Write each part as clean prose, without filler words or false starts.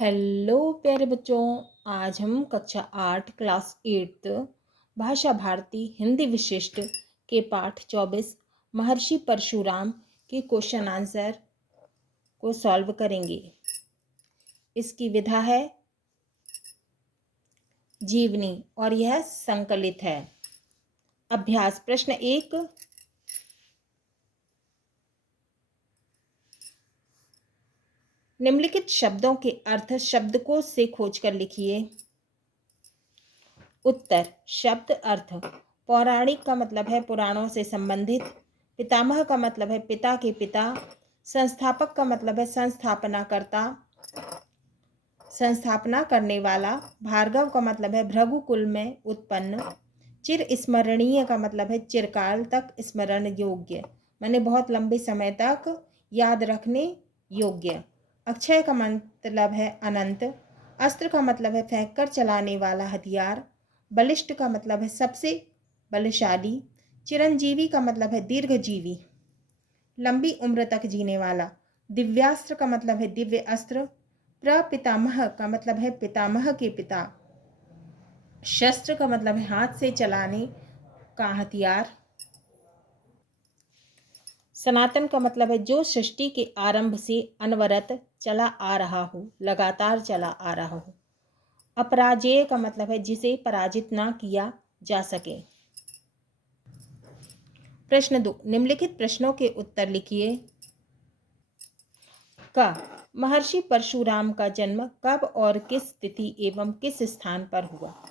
Hello प्यारे बच्चों। आज हम कक्षा 8 क्लास 8 भाषा भारती हिंदी विशिष्ट के पाठ 24 महर्षि परशुराम के क्वेश्चन आंसर को सॉल्व करेंगे। इसकी विधा है जीवनी और यह संकलित है। अभ्यास प्रश्न 1, निम्नलिखित शब्दों के अर्थ शब्दकोश से खोजकर लिखिए। उत्तर। शब्द अर्थ पौराणिक का मतलब है पुराणों से संबंधित, पितामह का मतलब है पिता के पिता, संस्थापक का मतलब है संस्थापना करता, संस्थापना करने वाला, भार्गव का मतलब है भृगुकुल में उत्पन्न, चिर स्मरणीय का मतलब है चिरकाल तक स्मरण योग्य, माने बहुत लंबे समय तक याद रखने योग्य, अक्षय का मतलब है अनंत, अस्त्र का मतलब है फेंक कर चलाने वाला हथियार, बलिष्ठ का मतलब है सबसे बलशाली, चिरंजीवी का मतलब है दीर्घजीवी, लंबी उम्र तक जीने वाला, दिव्यास्त्र का मतलब है दिव्य अस्त्र, प्रपितामह का मतलब है पितामह के पिता, शस्त्र का मतलब है हाथ से चलाने का हथियार, सनातन का मतलब है जो सृष्टि के आरंभ से अनवरत चला आ रहा हो, लगातार चला आ रहा हो, अपराजेय का मतलब है जिसे पराजित ना किया जा सके। प्रश्न 2, निम्नलिखित प्रश्नों के उत्तर लिखिए। का महर्षि परशुराम का जन्म कब और किस तिथि एवं किस स्थान पर हुआ?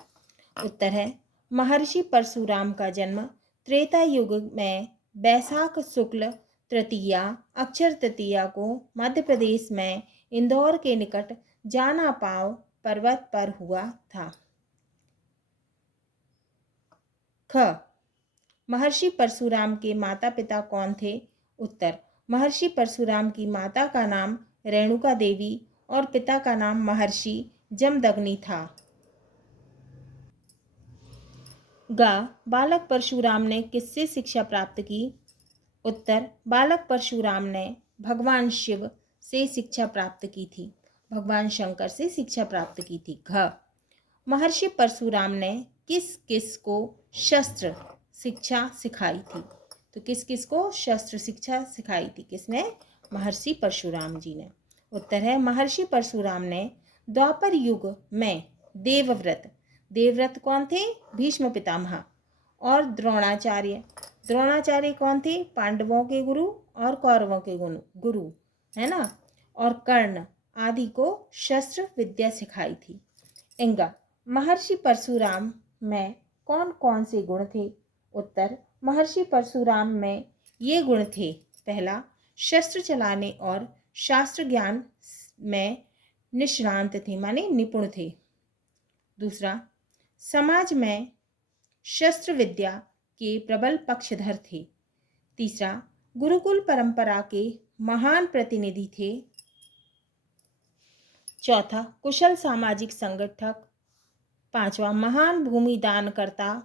उत्तर है महर्षि परशुराम का जन्म त्रेता युग में बैसाख शुक्ल तृतीया अक्षर तृतीया को मध्य प्रदेश में इंदौर के निकट जाना पाव पर्वत पर हुआ था। ख महर्षि परशुराम के माता पिता कौन थे? उत्तर महर्षि परशुराम की माता का नाम रेणुका देवी और पिता का नाम महर्षि जमदग्नि था। गा बालक परशुराम ने किससे शिक्षा प्राप्त की? उत्तर बालक परशुराम ने भगवान शिव से शिक्षा प्राप्त की थी, भगवान शंकर से शिक्षा प्राप्त की थी। घ महर्षि परशुराम ने किस किस को शस्त्र शिक्षा सिखाई थी? तो किस किस को शस्त्र शिक्षा सिखाई थी? किसने? महर्षि परशुराम जी ने। उत्तर है महर्षि परशुराम ने द्वापर युग में देवव्रत, देवव्रत कौन थे? भीष्म पितामह, और द्रोणाचार्य, द्रोणाचार्य कौन थे? पांडवों के गुरु और कौरवों के गुरु, है ना, और कर्ण आदि को शस्त्र विद्या सिखाई थी। इंगा महर्षि परशुराम में कौन कौन से गुण थे? उत्तर महर्षि परशुराम में ये गुण थे। पहला, शस्त्र चलाने और शास्त्र ज्ञान में निष्णांत थे, माने निपुण थे। दूसरा, समाज में शस्त्र विद्या के प्रबल पक्षधर थे। तीसरा, गुरुकुल परंपरा के महान प्रतिनिधि थे। चौथा, कुशल सामाजिक संगठक। पांचवा, महान भूमि दान करता,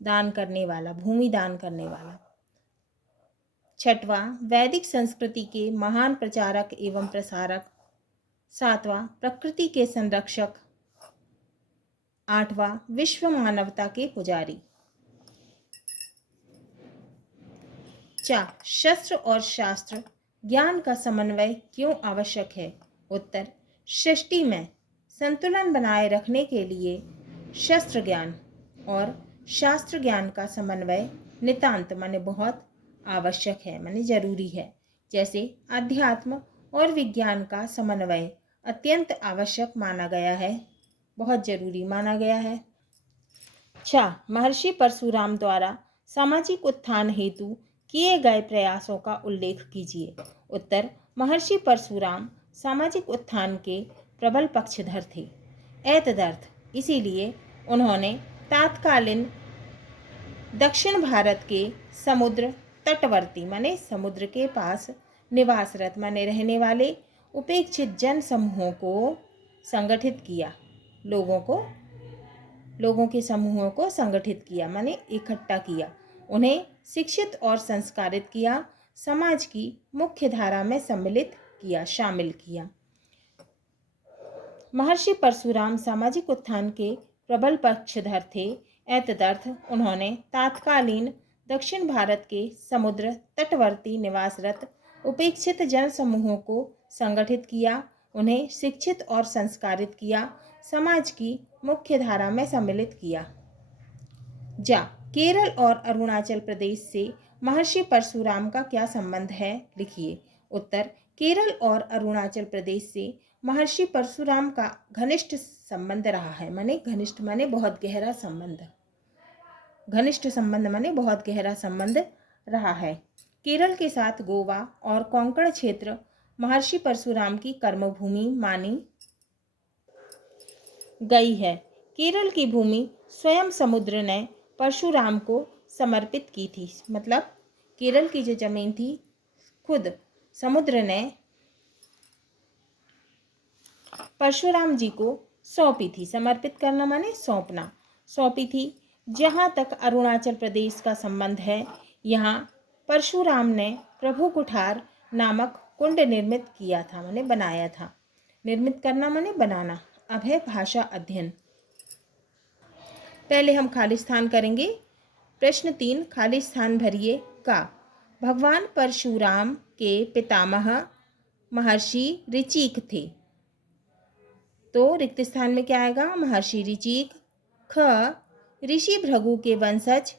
दान करने वाला, भूमि दान करने वाला। छठवां, वैदिक संस्कृति के महान प्रचारक एवं प्रसारक। सातवां, प्रकृति के संरक्षक। आठवां, विश्व मानवता के पुजारी। शस्त्र और शास्त्र ज्ञान का समन्वय क्यों आवश्यक है? उत्तर सृष्टि में संतुलन बनाए रखने के लिए शस्त्र ज्ञान और शास्त्र ज्ञान का समन्वय नितांत माने बहुत आवश्यक है, माने जरूरी है। जैसे अध्यात्म और विज्ञान का समन्वय अत्यंत आवश्यक माना गया है, बहुत जरूरी माना गया है। महर्षि परशुराम द्वारा सामाजिक उत्थान हेतु किए गए प्रयासों का उल्लेख कीजिए। उत्तर महर्षि परशुराम सामाजिक उत्थान के प्रबल पक्षधर थे। एतदर्थ इसीलिए उन्होंने तात्कालीन दक्षिण भारत के समुद्र तटवर्ती माने समुद्र के पास निवासरत माने रहने वाले उपेक्षित जन समूहों को संगठित किया, लोगों के समूहों को संगठित किया माने इकट्ठा किया, उन्हें शिक्षित और संस्कारित किया, समाज की मुख्य धारा में सम्मिलित किया, शामिल किया। महर्षि परशुराम सामाजिक उत्थान के प्रबल पक्षधर थे। एतदर्थ उन्होंने तत्कालीन दक्षिण भारत के समुद्र तटवर्ती निवासरत उपेक्षित जनसमूहों को संगठित किया, उन्हें शिक्षित और संस्कारित किया, समाज की मुख्य धारा में सम्मिलित किया। जा केरल और अरुणाचल प्रदेश से महर्षि परशुराम का क्या संबंध है, लिखिए। उत्तर, केरल और अरुणाचल प्रदेश से महर्षि परशुराम का घनिष्ठ संबंध रहा है। माने घनिष्ठ माने बहुत गहरा संबंध, घनिष्ठ संबंध माने बहुत गहरा संबंध रहा है। केरल के साथ गोवा और कोंकण क्षेत्र महर्षि परशुराम की कर्मभूमि मानी गई है। केरल की भूमि स्वयं समुद्र ने परशुराम को समर्पित की थी। मतलब केरल की जो जमीन थी खुद समुद्र ने परशुराम जी को सौंपी थी। समर्पित करना माने सौंपना, सौंपी थी। जहाँ तक अरुणाचल प्रदेश का संबंध है, यहाँ परशुराम ने प्रभु कुठार नामक कुंड निर्मित किया था, माने बनाया था। निर्मित करना माने बनाना। अब है भाषा अध्ययन। पहले हम खाली स्थान करेंगे। प्रश्न 3, खाली स्थान भरिए का। भगवान परशुराम के पितामह महर्षि ऋचिक थे, तो रिक्त स्थान में क्या आएगा? महर्षि ऋचिक। ख, ऋषि भृगु के वंशज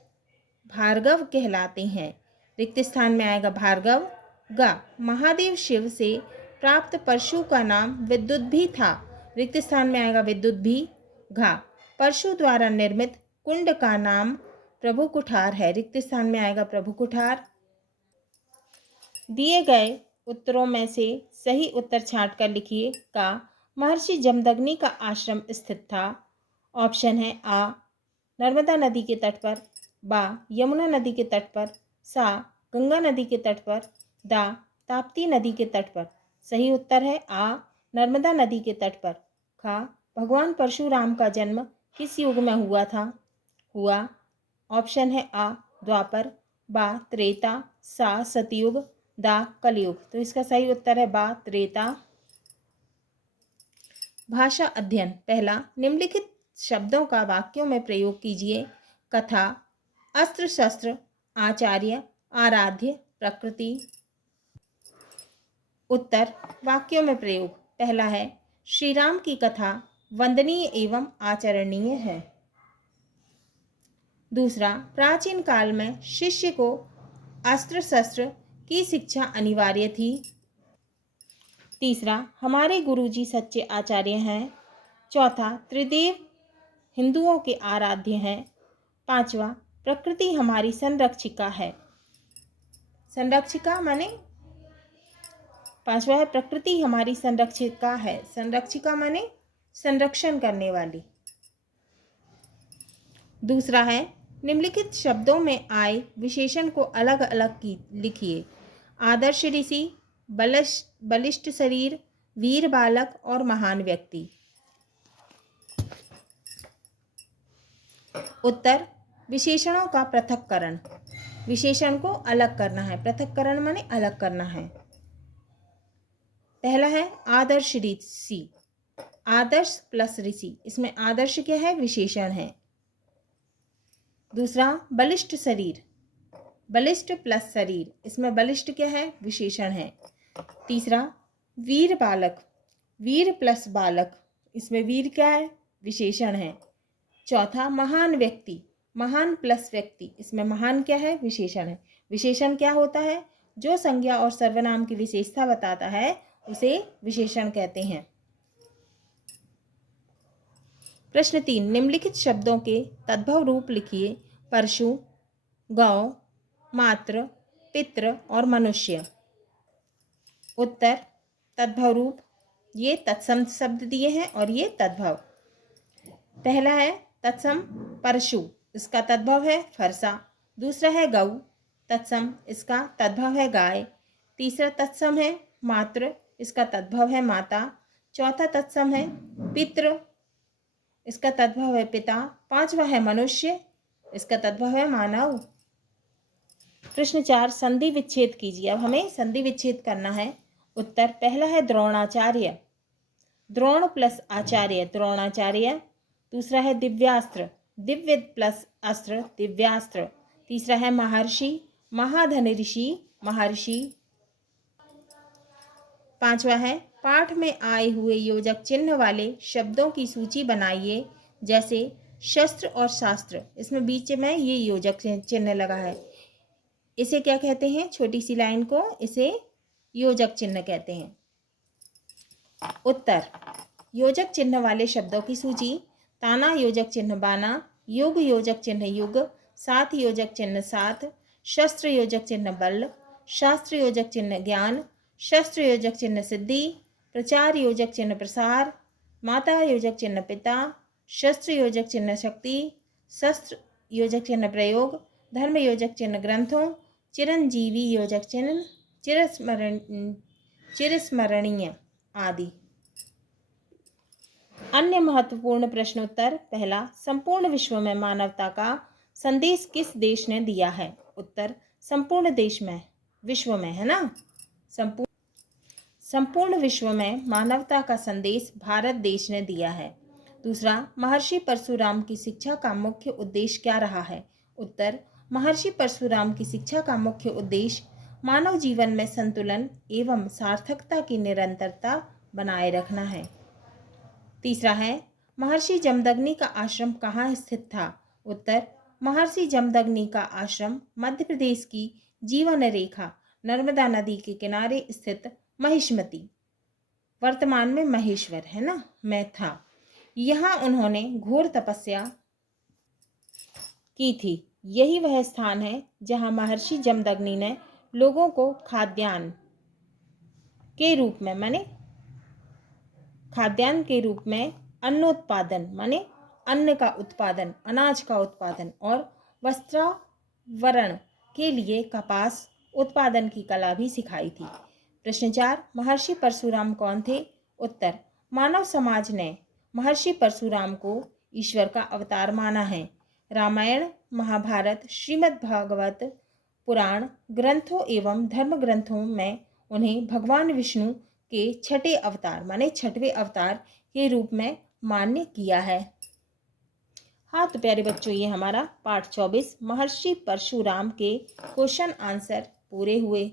भार्गव कहलाते हैं, रिक्त स्थान में आएगा भार्गव। ग, महादेव शिव से प्राप्त परशु का नाम विद्युत भी था, रिक्त स्थान में आएगा विद्युत भी। घा, परशु द्वारा निर्मित कुंड का नाम प्रभु कुठार है, रिक्त स्थान में आएगा प्रभु कुठार। दिए गए उत्तरों में से सही उत्तर छांट कर लिखिए। का, महर्षि जमदग्नि का आश्रम स्थित था। ऑप्शन है आ, नर्मदा नदी के तट पर, बा, यमुना नदी के तट पर, सा, गंगा नदी के तट पर, दा, ताप्ती नदी के तट पर। सही उत्तर है आ, नर्मदा नदी के तट पर। खा, भगवान परशुराम का जन्म किस युग में हुआ? ऑप्शन है आ, द्वापर, बा, त्रेता, सा, सतयुग, दा, कलयुग। तो इसका सही उत्तर है बा, त्रेता। भाषा अध्ययन। पहला, निम्नलिखित शब्दों का वाक्यों में प्रयोग कीजिए। कथा, अस्त्र शस्त्र, आचार्य, आराध्य, प्रकृति। उत्तर, वाक्यों में प्रयोग। पहला है, श्री राम की कथा वंदनीय एवं आचरणीय है। दूसरा, प्राचीन काल में शिष्य को अस्त्र शस्त्र की शिक्षा अनिवार्य थी। तीसरा, हमारे गुरुजी सच्चे आचार्य हैं। चौथा, त्रिदेव हिंदुओं के आराध्य हैं। पांचवा, प्रकृति हमारी संरक्षिका है। संरक्षिका माने पांचवा है, प्रकृति हमारी संरक्षिका है। संरक्षिका माने संरक्षण करने वाली। दूसरा है, निम्नलिखित शब्दों में आए विशेषण को अलग अलग लिखिए। आदर्श ऋषि, बलिष्ठ शरीर, वीर बालक और महान व्यक्ति। उत्तर, विशेषणों का पृथक्करण। विशेषण को अलग करना है। पृथक्करण माने अलग करना है। पहला है आदर्श ऋषि, आदर्श प्लस ऋषि, इसमें आदर्श क्या है? विशेषण है। दूसरा, बलिष्ठ शरीर, बलिष्ठ प्लस शरीर, इसमें बलिष्ठ क्या है? विशेषण है। तीसरा, वीर बालक, वीर प्लस बालक, इसमें वीर क्या है? विशेषण है। चौथा, महान व्यक्ति, महान प्लस व्यक्ति, इसमें महान क्या है? विशेषण है। विशेषण क्या होता है? जो संज्ञा और सर्वनाम की विशेषता बताता है उसे विशेषण कहते हैं। प्रश्न 3, निम्नलिखित शब्दों के तद्भव रूप लिखिए। परशु, गौ, मात्र, पितृ और मनुष्य। उत्तर, तद्भव रूप, ये तत्सम शब्द दिए हैं और ये तद्भव। पहला है तत्सम परशु, इसका तद्भव है फरसा। दूसरा है गौ, तत्सम, इसका तद्भव है गाय। तीसरा तत्सम है मात्र, इसका तद्भव है माता। चौथा तत्सम है पितृ, इसका तद्भव है पिता। पांचवा है मनुष्य, इसका तद्भव है मानव। प्रश्न 4, संधि विच्छेद कीजिए। अब हमें संधि विच्छेद करना है। उत्तर, पहला है द्रोणाचार्य, द्रोण प्लस आचार्य द्रोणाचार्य। दूसरा है दिव्यास्त्र, दिव्य प्लस अस्त्र दिव्यास्त्र। तीसरा है महर्षि, महाधन ऋषि महर्षि। पांचवा है पाठ में आए हुए योजक चिन्ह वाले शब्दों की सूची बनाइए, जैसे शस्त्र और शास्त्र। इसमें बीच में ये योजक चिन्ह लगा है, इसे क्या कहते हैं? छोटी सी लाइन को इसे योजक चिन्ह कहते हैं। उत्तर, योजक चिन्ह वाले शब्दों की सूची: ताना योजक चिन्ह बाना, युग योजक चिन्ह युग, साथ योजक चिन्ह साथ, शस्त्र योजक चिन्ह बल, शास्त्र योजक चिन्ह ज्ञान, शस्त्र योजक चिन्ह सिद्धि, प्रचार योजक चिन्ह प्रसार, माता योजक चिन्ह पिता, शस्त्र योजक चिन्ह शक्ति, शस्त्र योजक चिन्ह प्रयोग, धर्म योजक चिन्ह ग्रंथों, चिरंजीवी योजक चिन्ह चिरस्मरणीय आदि। अन्य महत्वपूर्ण प्रश्नोत्तर। पहला, संपूर्ण विश्व में मानवता का संदेश किस देश ने दिया है? उत्तर, संपूर्ण देश में, विश्व में, है ना। संपूर्ण विश्व में मानवता का संदेश भारत देश ने दिया है। दूसरा, महर्षि परशुराम की शिक्षा का मुख्य उद्देश्य क्या रहा है? उत्तर, महर्षि परशुराम की शिक्षा का मुख्य उद्देश्य मानव जीवन में संतुलन एवं सार्थकता की निरंतरता बनाए रखना है। तीसरा है, महर्षि जमदग्नि का आश्रम कहाँ स्थित था? उत्तर, महर्षि जमदग्नि का आश्रम मध्य प्रदेश की जीवन रेखा नर्मदा नदी के किनारे स्थित महिष्मती, वर्तमान में महेश्वर, है ना, में था। यहाँ उन्होंने घोर तपस्या की थी। यही वह स्थान है जहाँ महर्षि जमदग्नि ने लोगों को खाद्यान्न के रूप में, माने खाद्यान्न के रूप में अन्नोत्पादन, माने अन्न का उत्पादन, अनाज का उत्पादन, और वस्त्रावरण के लिए कपास उत्पादन की कला भी सिखाई थी। प्रश्न 4, महर्षि परशुराम कौन थे? उत्तर, मानव समाज ने महर्षि परशुराम को ईश्वर का अवतार माना है। रामायण, महाभारत, श्रीमद् भागवत पुराण ग्रंथों एवं धर्म ग्रंथों में उन्हें भगवान विष्णु के छठे अवतार, माने छठवें अवतार के रूप में मान्य किया है। हाँ तो प्यारे बच्चों, ये हमारा पाठ 24 महर्षि परशुराम के क्वेश्चन आंसर पूरे हुए।